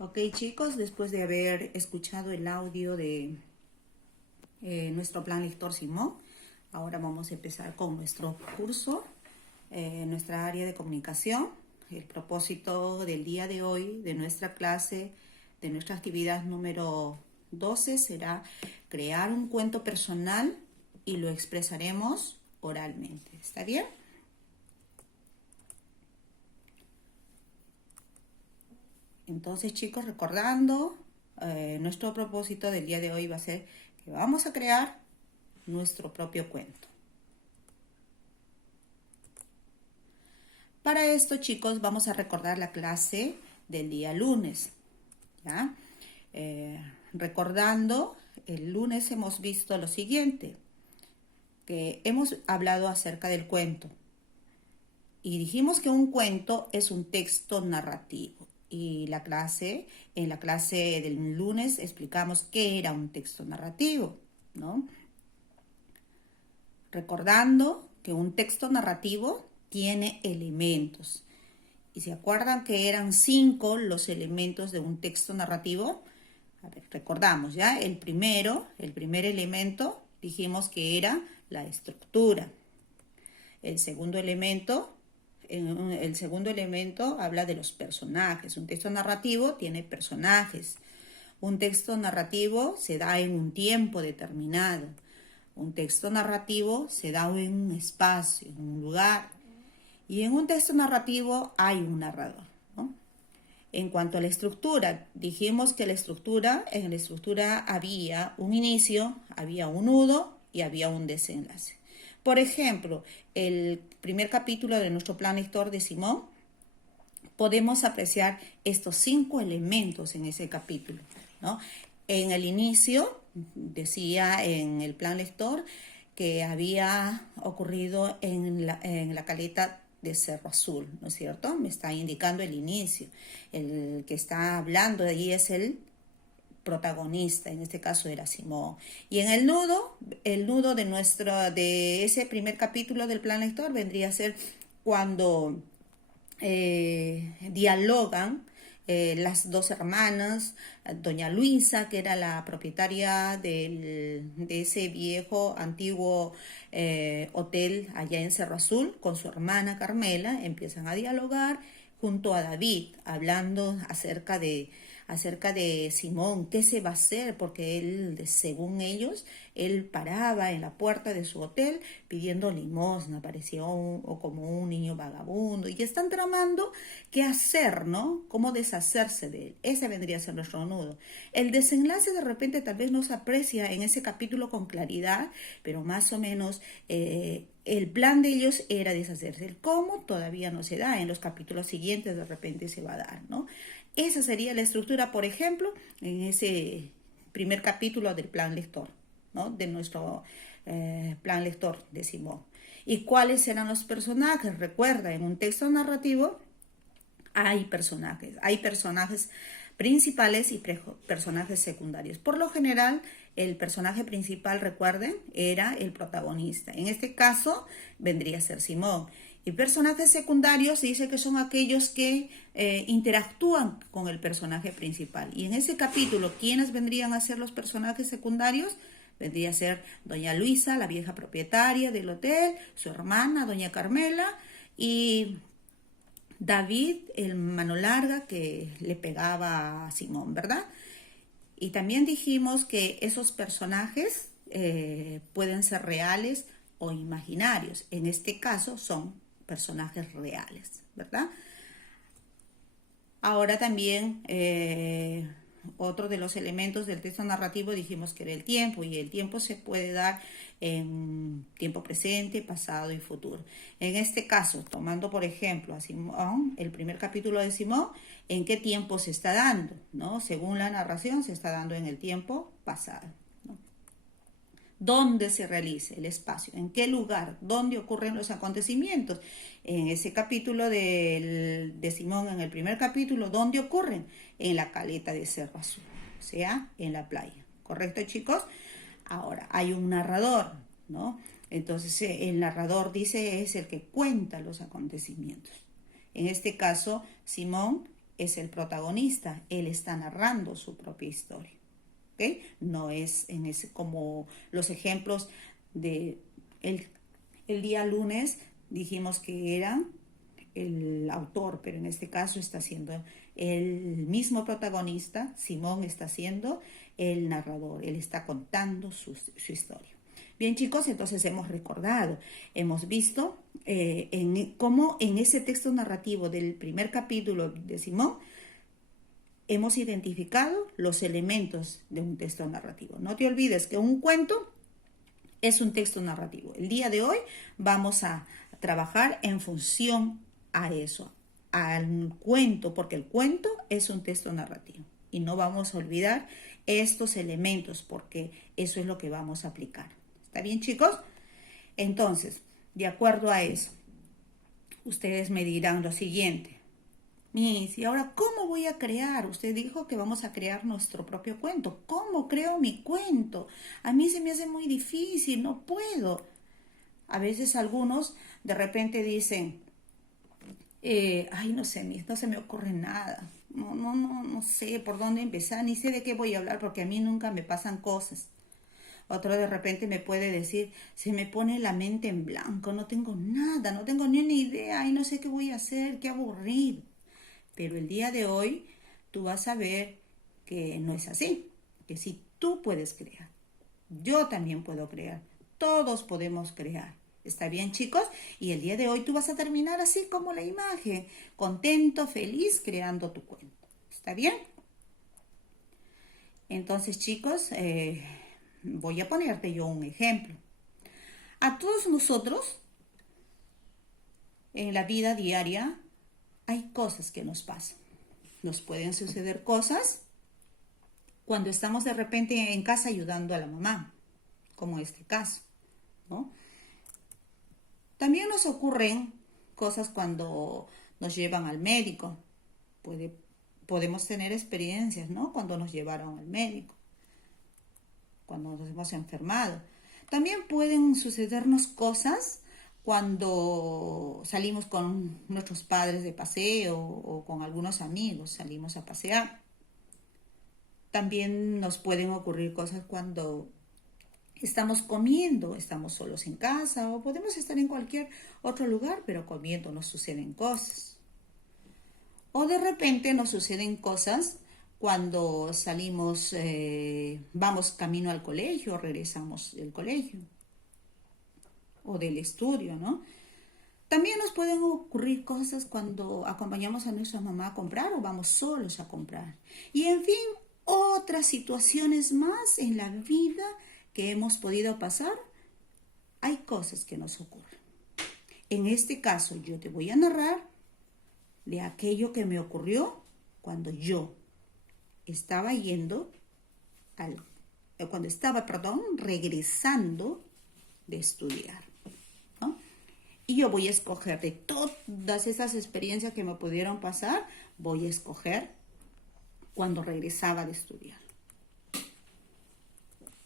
Ok, chicos, después de haber escuchado el audio de nuestro plan lector Simón, ahora vamos a empezar con nuestro curso, nuestra área de comunicación. El propósito del día de hoy, de nuestra clase, de nuestra actividad número 12, será crear un cuento personal y lo expresaremos oralmente. ¿Está bien? Entonces, chicos, recordando, nuestro propósito del día de hoy va a ser que vamos a crear nuestro propio cuento. Para esto, chicos, vamos a recordar la clase del día lunes, ¿ya? Recordando, el lunes hemos visto lo siguiente, que hemos hablado acerca del cuento. Y dijimos que un cuento es un texto narrativo. Y en la clase del lunes explicamos qué era un texto narrativo, ¿no? Recordando que un texto narrativo tiene elementos. ¿Y se acuerdan que eran 5 los elementos de un texto narrativo? A ver, recordamos, ¿ya? El primer elemento dijimos que era la estructura. El segundo elemento habla de los personajes. Un texto narrativo tiene personajes. Un texto narrativo se da en un tiempo determinado. Un texto narrativo se da en un espacio, en un lugar. Y en un texto narrativo hay un narrador, ¿no? En cuanto a la estructura, dijimos que en la estructura había un inicio, había un nudo y había un desenlace. Por ejemplo, el primer capítulo de nuestro plan lector de Simón, podemos apreciar estos 5 elementos en ese capítulo, ¿no? En el inicio, decía en el plan lector que había ocurrido en la caleta de Cerro Azul, ¿no es cierto? Me está indicando el inicio. El que está hablando de ahí es el protagonista, en este caso era Simón. Y en el nudo de ese primer capítulo del plan lector vendría a ser cuando dialogan las dos hermanas, doña Luisa, que era la propietaria de ese viejo, antiguo hotel allá en Cerro Azul, con su hermana Carmela, empiezan a dialogar junto a David, hablando acerca de Simón, qué se va a hacer, porque él, según ellos, él paraba en la puerta de su hotel pidiendo limosna, parecía como un niño vagabundo, y están tramando qué hacer, ¿no? Cómo deshacerse de él. Ese vendría a ser nuestro nudo. El desenlace de repente tal vez no se aprecia en ese capítulo con claridad, pero más o menos el plan de ellos era deshacerse. El cómo todavía no se da, en los capítulos siguientes de repente se va a dar, ¿no? Esa sería la estructura, por ejemplo, en ese primer capítulo del plan lector, ¿no? De nuestro plan lector de Simón. ¿Y cuáles eran los personajes? Recuerda, en un texto narrativo hay personajes principales y personajes secundarios. Por lo general, el personaje principal, recuerden, era el protagonista. En este caso, vendría a ser Simón. Y personajes secundarios dice que son aquellos que interactúan con el personaje principal. Y en ese capítulo, ¿quiénes vendrían a ser los personajes secundarios? Vendría a ser doña Luisa, la vieja propietaria del hotel, su hermana, doña Carmela, y David, el mano larga que le pegaba a Simón, ¿verdad? Y también dijimos que esos personajes pueden ser reales o imaginarios. En este caso son personajes reales, ¿verdad? Ahora también otro de los elementos del texto narrativo dijimos que era el tiempo, y el tiempo se puede dar en tiempo presente, pasado y futuro. En este caso, tomando por ejemplo a Simón, el primer capítulo de Simón, ¿en qué tiempo se está dando? ¿No? Según la narración, se está dando en el tiempo pasado. ¿Dónde se realiza el espacio? ¿En qué lugar? ¿Dónde ocurren los acontecimientos? En ese capítulo de Simón, en el primer capítulo, ¿dónde ocurren? En la caleta de Cerro Azul, o sea, en la playa. ¿Correcto, chicos? Ahora, hay un narrador, ¿no? Entonces, el narrador dice es el que cuenta los acontecimientos. En este caso, Simón es el protagonista, él está narrando su propia historia. ¿Okay? No es en ese, como los ejemplos de el día lunes dijimos que era el autor, pero en este caso está siendo el mismo protagonista, Simón está siendo el narrador, él está contando su historia. Bien, chicos, entonces hemos recordado, hemos visto cómo en ese texto narrativo del primer capítulo de Simón hemos identificado los elementos de un texto narrativo. No te olvides que un cuento es un texto narrativo. El día de hoy vamos a trabajar en función a eso, al cuento, porque el cuento es un texto narrativo. Y no vamos a olvidar estos elementos, porque eso es lo que vamos a aplicar. ¿Está bien, chicos? Entonces, de acuerdo a eso, ustedes me dirán lo siguiente. Miss, ¿y ahora cómo voy a crear? Usted dijo que vamos a crear nuestro propio cuento. ¿Cómo creo mi cuento? A mí se me hace muy difícil, no puedo. A veces algunos de repente dicen, ay, no sé, Miss, no se me ocurre nada. No sé por dónde empezar, ni sé de qué voy a hablar porque a mí nunca me pasan cosas. Otro de repente me puede decir, se me pone la mente en blanco, no tengo nada, no tengo ni una idea y no sé qué voy a hacer, qué aburrido. Pero el día de hoy tú vas a ver que no es así, que si tú puedes crear, yo también puedo crear, todos podemos crear. ¿Está bien, chicos? Y el día de hoy tú vas a terminar así como la imagen, contento, feliz, creando tu cuento. ¿Está bien? Entonces, chicos, voy a ponerte yo un ejemplo. A todos nosotros, en la vida diaria, hay cosas que nos pasan. Nos pueden suceder cosas cuando estamos de repente en casa ayudando a la mamá, como este caso, ¿no? También nos ocurren cosas cuando nos llevan al médico. Podemos tener experiencias, ¿no? Cuando nos llevaron al médico, cuando nos hemos enfermado. También pueden sucedernos cosas cuando salimos con nuestros padres de paseo o con algunos amigos, salimos a pasear. También nos pueden ocurrir cosas cuando estamos comiendo, estamos solos en casa o podemos estar en cualquier otro lugar, pero comiendo nos suceden cosas. O de repente nos suceden cosas cuando salimos, vamos camino al colegio, regresamos del colegio o del estudio, ¿no? También nos pueden ocurrir cosas cuando acompañamos a nuestra mamá a comprar o vamos solos a comprar. Y en fin, otras situaciones más en la vida que hemos podido pasar, hay cosas que nos ocurren. En este caso, yo te voy a narrar de aquello que me ocurrió cuando yo estaba regresando de estudiar, ¿no? Y yo voy a escoger de todas esas experiencias que me pudieron pasar, voy a escoger cuando regresaba de estudiar.